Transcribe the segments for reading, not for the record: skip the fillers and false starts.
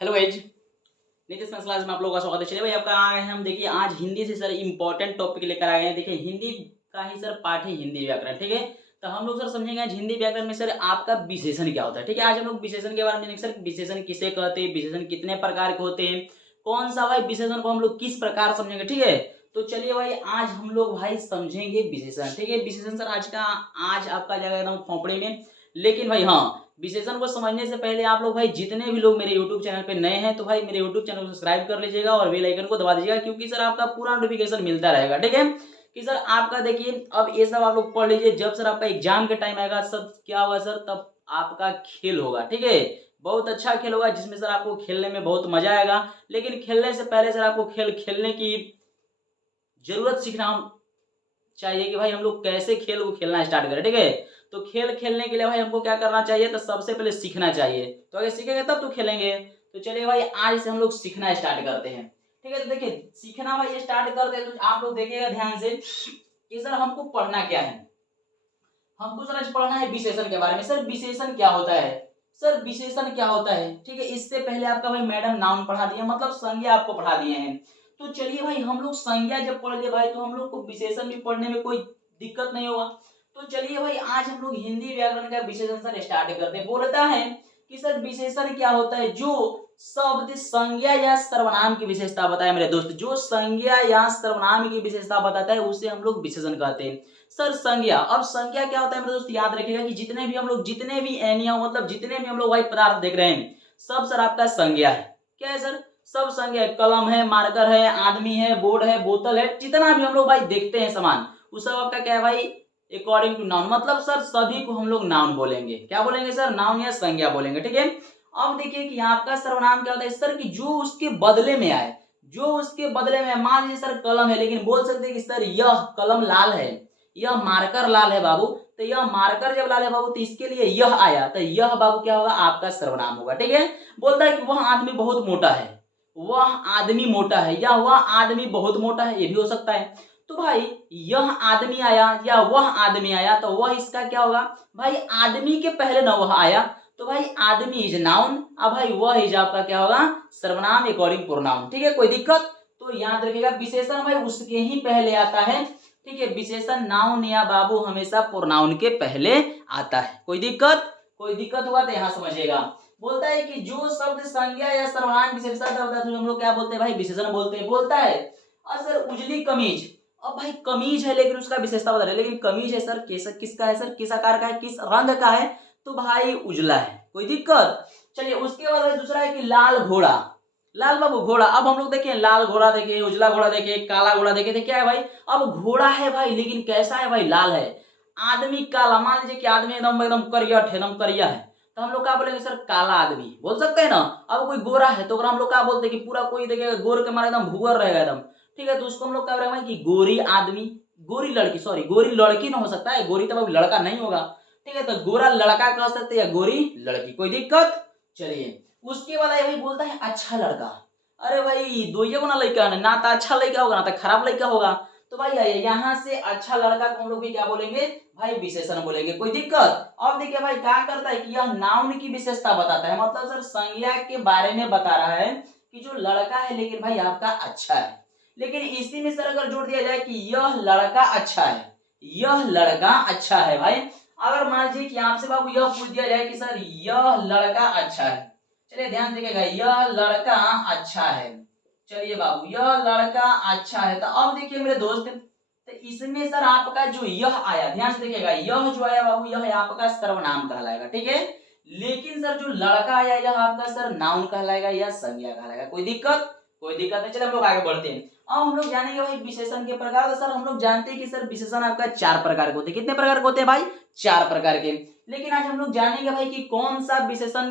Hello guys, Nitish math class में आप लोगों का स्वागत है। चलिए भाई, आपका आए हैं हम। देखिए आज हिंदी से सर इंपॉर्टेंट टॉपिक लेकर आए हैं। देखिए हिंदी का ही सर पार्ट है हिंदी व्याकरण, ठीक है। तो हम लोग सर समझेंगे आज हिंदी व्याकरण में सर आपका विशेषण क्या होता है, ठीक है। आज हम लोग विशेषण के बारे में जानेंगे सर, विशेषण किसे कहते हैं, विशेषण कितने प्रकार के होते हैं, कौन सा भाई विशेषण को हम लोग किस प्रकार समझेंगे, ठीक है। तो चलिए भाई, आज हम लोग भाई समझेंगे विशेषण, ठीक है। विशेषण सर आज आपका जाएगा एकदम खोपड़े में। लेकिन भाई हाँ, विशेषण को समझने से पहले आप लोग भाई जितने भी लोग मेरे YouTube चैनल पे नए हैं तो भाई मेरे YouTube चैनल को सब्सक्राइब कर लीजिएगा और बेल आइकन को दबा दीजिएगा, क्योंकि सर आपका पूरा नोटिफिकेशन मिलता रहेगा, ठीक है। कि सर आपका देखिए अब ये सब आप लोग पढ़ लीजिए, जब सर आपका एग्जाम के टाइम आएगा सब क्या होगा सर, तब आपका खेल होगा, ठीक है। बहुत अच्छा खेल होगा जिसमें सर आपको खेलने में बहुत मजा आएगा। लेकिन खेलने से पहले सर आपको खेल खेलने की जरूरत सीखना चाहिए कि भाई हम लोग कैसे खेल को खेलना स्टार्ट करें, ठीक है। तो खेल खेलने के लिए भाई हमको क्या करना चाहिए, तो सबसे पहले सीखना चाहिए। तो अगर सीखेंगे तब तो खेलेंगे। तो चलिए भाई, आज से हम लोग सीखना स्टार्ट करते हैं, ठीक है। तो देखिए सीखना भाई स्टार्ट करते हैं तो आप लोग देखिएगा ध्यान से कि सर हमको पढ़ना क्या है। हमको सर आज पढ़ना है विशेषण के बारे में। सर विशेषण क्या होता है, सर विशेषण क्या होता है, ठीक है। इससे पहले आपका भाई मैडम नाउन पढ़ा दिए, मतलब संज्ञा आपको पढ़ा दिए हैं। तो चलिए भाई, हम लोग संज्ञा जब पढ़ लिए भाई तो हम लोग को विशेषण भी पढ़ने में कोई दिक्कत नहीं होगा। तो चलिए भाई, आज हम लोग हिंदी व्याकरण का विशेषण सर स्टार्ट करते हैं। बोलता है कि सर विशेषण क्या होता है, जो शब्द संज्ञा या सर्वनाम की विशेषता बताए मेरे दोस्त, जो संज्ञा या सर्वनाम की विशेषता बताता है उसे हम लोग विशेषण कहते हैं। सर संज्ञा, अब संज्ञा क्या होता है मेरे दोस्त, याद रखिएगा कि जितने भी एनिया मतलब जितने भी हम लोग भाई पदार्थ देख रहे हैं सब सर आपका संज्ञा है। क्या है सर, सब संज्ञा है। कलम है, मार्कर है, आदमी है, बोर्ड है, बोतल है, जितना भी हम लोग भाई देखते हैं सामान, वो सब आपका क्या है भाई, अकॉर्डिंग टू नाउन। मतलब सर सभी को हम लोग नाउन बोलेंगे। क्या बोलेंगे सर, नाउन या संज्ञा बोलेंगे, ठीक है। अब देखिए कि आपका सर्वनाम क्या होता है सर, कि जो उसके बदले में आए, जो उसके बदले में। मान लीजिए सर कलम है, लेकिन बोल सकते हैं कि सर यह कलम लाल है, यह मार्कर लाल है बाबू। तो यह मार्कर जब लाल है बाबू तो इसके लिए यह आया, तो यह बाबू क्या होगा, आपका सर्वनाम होगा, ठीक है। बोलता है कि वह आदमी बहुत मोटा है, वह आदमी मोटा है, या वह आदमी बहुत मोटा है, ये भी हो सकता है। तो भाई यह आदमी आया या वह आदमी आया, तो वह इसका क्या होगा भाई, आदमी के पहले न वह आया, तो भाई आदमी इज नाउन। अब भाई वह इज आपका क्या होगा, सर्वनाम अकॉर्डिंग प्रोनाउन, ठीक है। कोई दिक्कत, तो याद रखिएगा विशेषण भाई उसके ही पहले आता है, ठीक है। विशेषण नाउन या बाबू हमेशा प्रोनाउन के पहले आता है। कोई दिक्कत, कोई दिक्कत हुआ तो यहां समझिएगा। बोलता है कि जो शब्द संज्ञा या सर्वनाम विशेषता होता है तो हम लोग क्या बोलते हैं भाई, विशेषण बोलते हैं। बोलता है और सर उजली कमीज, अब भाई कमीज है लेकिन उसका विशेषता बता रहे, लेकिन कमीज है सर किसका है सर, किस आकार का है, किस रंग का है, तो भाई उजला है। कोई दिक्कत। चलिए उसके बाद दूसरा है कि लाल घोड़ा, लाल बाबू घोड़ा। अब हम लोग देखें लाल घोड़ा देखे, उजला घोड़ा देखे, काला घोड़ा देखे, तो क्या है भाई, अब घोड़ा है भाई लेकिन कैसा है भाई, लाल है। आदमी काला, मान लीजिए कि आदमी एकदम एकदम करिया है, एकदम करिया है, तो हम लोग क्या बोलेंगे सर, काला आदमी बोल सकते हैं ना। अब कोई गोरा है तो हम लोग क्या बोलते हैं कि पूरा कोई देखिएगा गोर के मारे एकदम भूअर रहेगा एकदम, ठीक है। तो उसको हम लोग क्या बोलेंगे कि गोरी आदमी, गोरी लड़की, सॉरी गोरी लड़की ना हो सकता है, गोरी तो लड़का नहीं होगा, ठीक है। तो गोरा लड़का कह सकते हैं या गोरी लड़की, कोई दिक्कत। चलिए उसके बाद भाई बोलता है अच्छा लड़का। अरे भाई दो ये ना लड़का, ना तो अच्छा लड़का होगा ना तो खराब लड़का होगा। तो भाई आइए यहाँ से अच्छा लड़का को हम लोग भी क्या बोलेंगे भाई, विशेषण बोलेंगे। कोई दिक्कत। अब देखिए भाई क्या करता है कि यह नाउन की विशेषता बताता है, मतलब सर संज्ञा के बारे में बता रहा है कि जो लड़का है लेकिन भाई आपका अच्छा है। लेकिन इसी में सर अगर जोड़ दिया जाए कि यह लड़का अच्छा है, यह लड़का अच्छा है भाई। अगर मान लीजिए कि आपसे बाबू यह पूछ दिया जाए कि सर यह लड़का अच्छा है, चलिए ध्यान देखिएगा, यह लड़का अच्छा है, चलिए बाबू यह लड़का अच्छा है। तो अब देखिए मेरे दोस्त, तो इसमें सर आपका जो यह आया, ध्यान से देखिएगा, यह जो आया बाबू यह आपका सर्वनाम कहलाएगा, ठीक है। लेकिन सर जो लड़का आया यह आपका सर नाउन कहलाएगा या संज्ञा कहलाएगा। कोई दिक्कत, कोई दिक्कत नहीं। चलिए हम लोग आगे बढ़ते हैं। अब हम लोग जानेंगे भाई विशेषण के प्रकार। तो सर हम लोग जानते हैं कि सर विशेषण आपका 4 प्रकार के होते हैं। कितने प्रकार के होते हैं भाई, 4 प्रकार के। लेकिन आज हम लोग जानेंगे भाई कि कौन सा विशेषण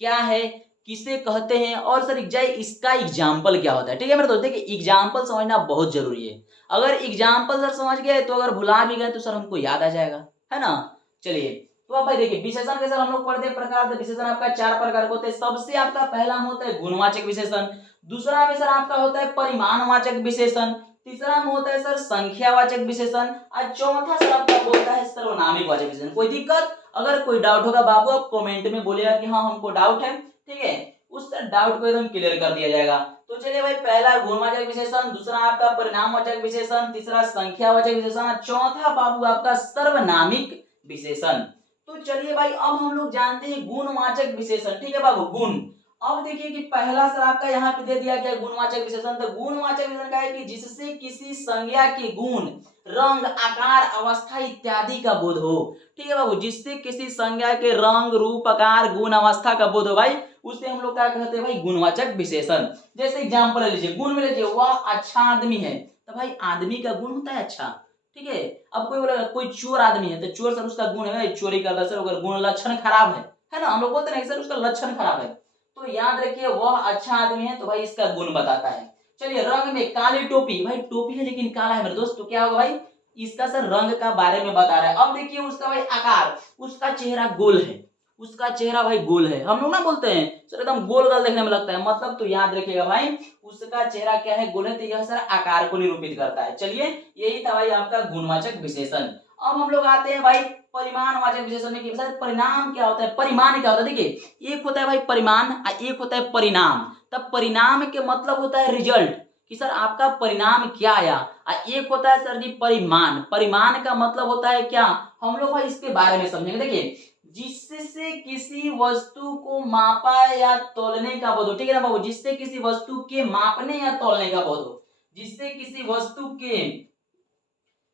क्या है, किसे कहते हैं, और सर इसका एग्जाम्पल क्या होता है, ठीक है मेरे दोस्त। देखिए एग्जाम्पल समझना बहुत जरूरी है। अगर एग्जाम्पल सर समझ गए तो अगर भुला भी गए तो सर हमको याद आ जाएगा, है ना। चलिए तो अब भाई देखिए विशेषण के सर हम लोग पढ़ते हैं प्रकार। तो विशेषण आपका 4 प्रकार के होते हैं। सबसे आपका पहला में होता है गुणवाचक विशेषण, दूसरा में सर आपका होता है परिमाणवाचक विशेषण, तीसरा में होता है सर संख्यावाचक विशेषण, और चौथा सर आपका बोलता है सर्वनामिक वाचक विशेषण। कोई दिक्कत, अगर कोई डाउट होगा बाबू आप कमेंट में बोलिएगा कि हाँ हमको डाउट है, ठीक है। उस डाउट को एकदम क्लियर कर दिया जाएगा। तो चलिए भाई, पहला गुणवाचक विशेषण, दूसरा आपका परिणामवाचक विशेषण, तीसरा संख्यावाचक विशेषण, चौथा बाबू आपका सर्वनामिक विशेषण। तो चलिए भाई, अब हम लोग जानते हैं गुणवाचक विशेषण। ठीक है बाबू, गुण। अब देखिए कि पहला सर आपका यहाँ पे दे दिया गया गुणवाचक विशेषण। तो गुणवाचक विशेषण का है कि जिससे किसी संज्ञा के गुण, रंग, आकार, अवस्था इत्यादि का बोध हो। ठीक है बाबू, जिससे किसी संज्ञा के रंग, रूप, आकार, गुण, अवस्था का बोध हो भाई, उसे हम लोग क्या कहते हैं भाई, गुणवाचक विशेषण। जैसे एग्जांपल ले लीजिए, गुण में लीजिए, वह अच्छा आदमी है। तो भाई आदमी का गुण होता है अच्छा। ठीक है। अब कोई बोलेगा कोई चोर आदमी है, तो चोर सर उसका गुण है चोरी करता है सर, अगर गुण लक्षण खराब है ना, हम लोग बोलते हैं सर उसका लक्षण खराब है। तो याद रखिए वह अच्छा आदमी है, तो भाई इसका गुण बताता है। चलिए, रंग में काली टोपी, भाई टोपी है लेकिन काला है मेरे दोस्त, तो क्या होगा भाई, इसका सर रंग का बारे में बता रहा है। अब देखिए उसका भाई आकार, उसका चेहरा गोल है, उसका चेहरा भाई गोल है। हम लोग ना बोलते हैं सर एकदम गोल गोल देखने में लगता है, मतलब तो याद रखिएगा भाई उसका चेहरा क्या है, गोल है, तो यह सर आकार को निरूपित करता है। चलिए, यही था भाई आपका गुणवाचक विशेषण। अब हम लोग आते हैं भाई परिमाणवाचक विशेषण में, कि सर परिणाम क्या होता है, परिमाण क्या होता है। देखिए, एक होता है भाई परिमाण और एक होता है परिणाम। तब परिणाम के मतलब होता है रिजल्ट, कि सर आपका परिणाम क्या आया, और एक होता है सर जी परिमाण। परिमाण का मतलब होता है क्या, हम लोग भाई इसके बारे में समझेंगे। देखिए, जिससे किसी वस्तु को मापा या तौलने का बोध हो। ठीक है ना बाबू, जिससे किसी वस्तु के मापने या तौलने का बोध हो, जिससे किसी वस्तु के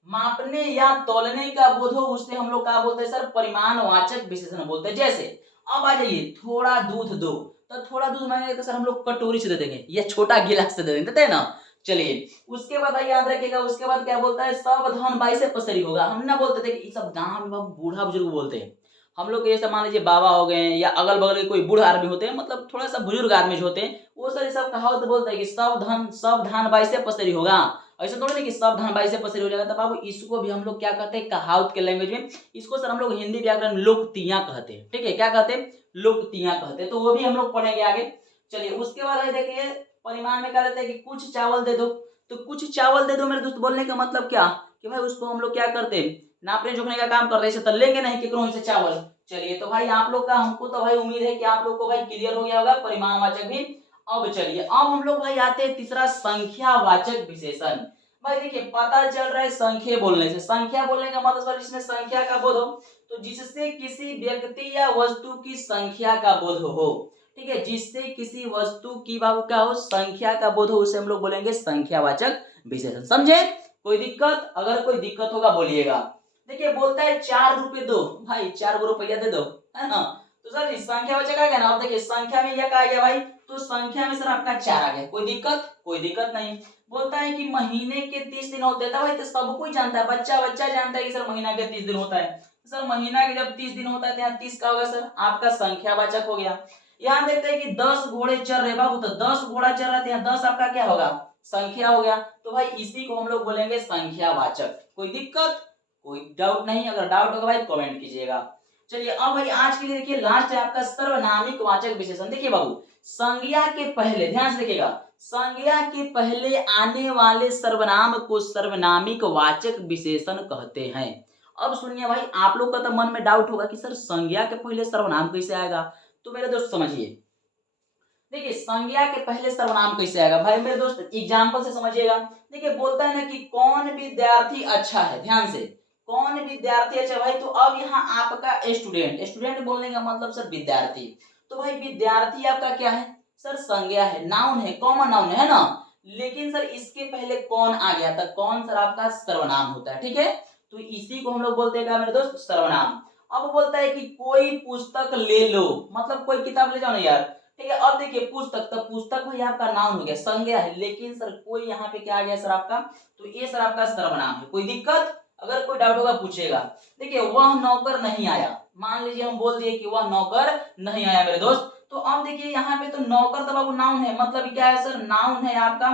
मापने या तौलने का बोध हो, उससे हम लोग क्या बोलते हैं सर, परिमाणवाचक विशेषण बोलते हैं। जैसे अब आ जाइए, थोड़ा दूध दो, तो थोड़ा दूध मांगेंगे तो सर हम लोग कटोरी से दे देंगे या छोटा गिलास से दे देंगे, देते हैं ना। चलिए, उसके बाद याद रखिएगा, उसके बाद क्या बोलता है, सावधान बाई से पसरी होगा। हम ना बोलते थे कि ये सब गांव में बूढ़ा बुजुर्ग बोलते हैं। हम लोग ये सब मान लीजिए बाबा हो गए या अगल बगल के कोई बूढ़ा आदमी होते हैं, मतलब थोड़ा सा बुजुर्ग आदमी जो होते हैं, वो सर ये सब कहावत बोलते हैं कि सावधान सावधान बाई से पसरी होगा। ऐसा थोड़ी नहीं कि सावधान बाई से पसरी हो जाएगा। तो बाबू इसको भी हम लोग क्या कहते हैं, कहावत के लैंग्वेज में, इसको सर हम लोग हिंदी व्याकरण में लोकतियां कहते हैं। ठीक है, क्या कहते हैं, लोकतियां कहते हैं। तो वो भी हम लोग पढ़ेंगे आगे। चलिए, उसके बाद देखिए परिमाण में क्या लेते हैं कि कुछ चावल दे दो। तो कुछ चावल दे दो मेरे दोस्त बोलने का मतलब क्या, कि भाई उसको हम लोग क्या करते हैं, नापने जोखने का काम करते हैं। तो लेंगे नहीं केकरों से चावल। चलिए, तो भाई आप लोग का, हमको तो भाई उम्मीद है कि आप लोग को भाई क्लियर हो गया होगा परिमाणवाचक भी। अब चलिए, अब हम लोग भाई आते हैं तीसरा संख्यावाचक विशेषण। भाई देखिए, पता चल रहा है संख्या बोलने से, संख्या बोलने का मतलब जिसमें संख्या का बोध हो, तो जिससे किसी व्यक्ति या वस्तु की संख्या का बोध हो। ठीक है, जिससे किसी वस्तु की बाबू क्या हो, संख्या का बोध हो, उसे हम लोग बोलेंगे संख्यावाचक विशेषण। समझे, कोई दिक्कत, अगर कोई दिक्कत होगा बोलिएगा। देखिए, बोलता है 4 रुपए दो, भाई 4 रुपया दे दो, है ना। तो सर संख्यावाचक आ गया ना। अब देखिए संख्या में यह क्या आ गया भाई, तो संख्या में सर आपका 4 आ गया। कोई दिक्कत, कोई दिक्कत नहीं। बोलता है कि महीने के 30 दिन होते हैं, तो भाई तो सब कोई जानता है, बच्चा बच्चा जानता है कि सर महीना के 30 दिन होता है। सर महीना के जब 30 दिन होता है तो यहाँ 30 का होगा सर आपका संख्यावाचक हो गया। यहाँ देखते हैं कि 10 घोड़े चल रहे बाबू, तो 10 घोड़ा चल रहा है, 10 आपका क्या होगा, संख्या हो गया। तो भाई इसी को हम लोग बोलेंगे संख्यावाचक। कोई दिक्कत, कोई डाउट नहीं, अगर डाउट होगा भाई कमेंट कीजिएगा। चलिए, अब भाई आज के लिए देखिए लास्ट है आपका सर्वनामिक वाचक विशेषण। देखिए बाबू, संज्ञा के पहले ध्यान से देखिएगा, संज्ञा के पहले आने वाले सर्वनाम को सर्वनामिक वाचक विशेषण कहते हैं। अब सुनिए भाई, आप लोग का तो मन में डाउट होगा कि सर संज्ञा के पहले सर्वनाम कैसे आएगा। तो मेरे दोस्त समझिए, देखिए संज्ञा के पहले सर्वनाम कैसे आएगा भाई, मेरे दोस्त एग्जांपल से समझिएगा। देखिए, बोलता है ना कि कौन विद्यार्थी अच्छा है, ध्यान से, कौन विद्यार्थी अच्छा भाई। तो अब यहाँ आपका स्टूडेंट, स्टूडेंट बोलने का मतलब सर विद्यार्थी। तो भाई विद्यार्थी आपका क्या है सर, संज्ञा है, नाउन है, कॉमन नाउन है ना। लेकिन सर इसके पहले कौन आ गया था, कौन सर आपका सर्वनाम होता है। ठीक है, तो इसी को हम लोग बोलते हैं क्या मेरे दोस्त, सर्वनाम। अब बोलता है कि कोई पुस्तक ले लो, मतलब कोई किताब ले जाओ ना यार। ठीक है, अब देखिए पुस्तक, तब पुस्तक भाई आपका नाउन हो गया, संज्ञा है, लेकिन सर कोई यहाँ पे क्या आ गया सर आपका, तो ये सर आपका सर्वनाम है। कोई दिक्कत, अगर कोई डाउट होगा पूछेगा। देखिए, वह नौकर नहीं आया, मान लीजिए हम बोल दिए कि वह नौकर नहीं आया मेरे दोस्त। तो अब देखिए यहाँ पे तो नौकर तो बाबू नाउन है, मतलब क्या है सर, नाउन है आपका।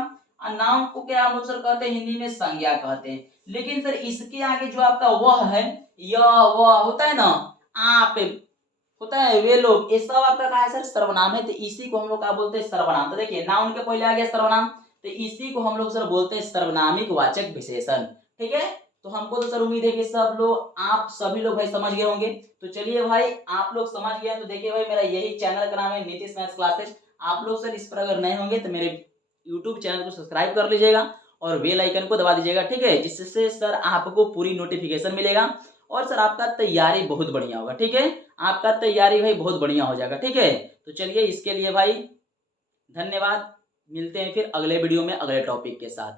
नाउन को क्या हम लोग सर कहते हैं हिंदी में, संज्ञा कहते हैं। लेकिन सर इसके आगे जो आपका वह है, यह वह होता है ना, आप होता है, वे लोग, ये सब आपका क्या है सर, सर्वनाम है। तो इसी को हम लोग क्या बोलते हैं, सर्वनाम। तो देखिए नाउन के पहले आ गया सर्वनाम, तो इसी को हम लोग सर बोलते हैं सर्वनामिक वाचक विशेषण। ठीक है, तो हमको तो सर उम्मीद है कि सब लोग, आप सभी लोग भाई समझ गए होंगे। तो चलिए भाई, आप लोग समझ गए तो देखिए भाई, मेरा यही चैनल का नाम है नीतीश मैथ्स क्लासेस। आप लोग सर इस पर अगर नए होंगे तो मेरे यूट्यूब चैनल को सब्सक्राइब कर लीजिएगा और बेल आइकन को दबा दीजिएगा, ठीक है, जिससे सर आपको पूरी नोटिफिकेशन मिलेगा और सर आपका तैयारी बहुत बढ़िया होगा, ठीक है, आपका तैयारी भाई बहुत बढ़िया हो जाएगा, ठीक है। तो चलिए इसके लिए भाई धन्यवाद, मिलते हैं फिर अगले वीडियो में अगले टॉपिक के साथ।